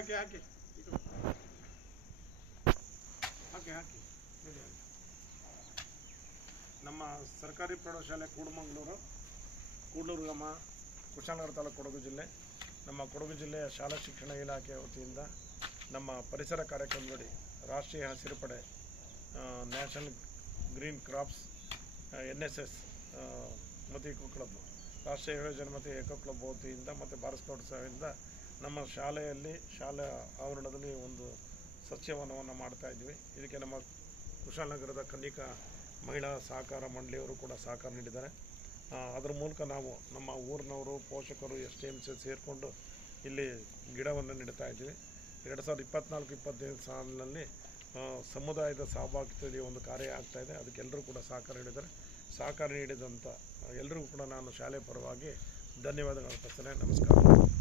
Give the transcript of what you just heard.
ಹಾಕಿ ಹಾಕಿ ಹಾಕಿ ಹಾಕಿ ನಮ್ಮ ಸರ್ಕಾರಿ ಪ್ರೌಢಶಾಲೆ ಕೂಡ್ಲೂರು ಗ್ರಾಮ ಕುಶಾಲನಗರ ತಾಲೂಕು ಕೊಡಗು ಜಿಲ್ಲೆ. ನಮ್ಮ ಕೊಡಗು ಜಿಲ್ಲೆಯ ಶಾಲಾ ಶಿಕ್ಷಣ ಇಲಾಖೆ ವತಿಯಿಂದ ನಮ್ಮ ಪರಿಸರ ಕಾರ್ಯಕ್ರಮದಡಿ ರಾಷ್ಟ್ರೀಯ ಹಸಿರು ಪಡೆ, ನ್ಯಾಷನಲ್ ಗ್ರೀನ್ ಕ್ರಾಪ್ಸ್, NSS ಮತ್ತು ಎಕೋ ಕ್ಲಬ್, ರಾಷ್ಟ್ರೀಯ ಯೋಜನೆ ಮತ್ತು ಎಕೋ ಕ್ಲಬ್ ವತಿಯಿಂದ ಮತ್ತು ಭಾರತ್ ಸ್ಕೌಟ್ ಸಹದಿಂದ ನಮ್ಮ ಶಾಲೆಯಲ್ಲಿ ಶಾಲಾ ಆವರಣದಲ್ಲಿ ಒಂದು ಸಸ್ಯವನವನ್ನು ಮಾಡ್ತಾಯಿದ್ವಿ. ಇದಕ್ಕೆ ನಮ್ಮ ಕುಶಾಲನಗರದ ಕನ್ನಿಕಾ ಮಹಿಳಾ ಸಹಕಾರ ಮಂಡಳಿಯವರು ಕೂಡ ಸಹಕಾರ ನೀಡಿದ್ದಾರೆ. ಅದರ ಮೂಲಕ ನಾವು ನಮ್ಮ ಊರಿನವರು, ಪೋಷಕರು, STMC ಸೇರಿಕೊಂಡು ಇಲ್ಲಿ ಗಿಡವನ್ನು ನೆಡ್ತಾ ಇದ್ದೀವಿ. 2024-25 ಸಾಲಿನಲ್ಲಿ ಸಮುದಾಯದ ಸಹಭಾಗಿತ್ವದಲ್ಲಿ ಒಂದು ಕಾರ್ಯ ಆಗ್ತಾಯಿದೆ. ಅದಕ್ಕೆಲ್ಲರೂ ಕೂಡ ಸಹಕಾರ ನೀಡಿದ್ದಾರೆ. ಸಹಕಾರ ನೀಡಿದಂಥ ಎಲ್ಲರಿಗೂ ಕೂಡ ನಾನು ಶಾಲೆ ಪರವಾಗಿ ಧನ್ಯವಾದಗಳು ಅರ್ಪಿಸ್ತೇನೆ. ನಮಸ್ಕಾರ.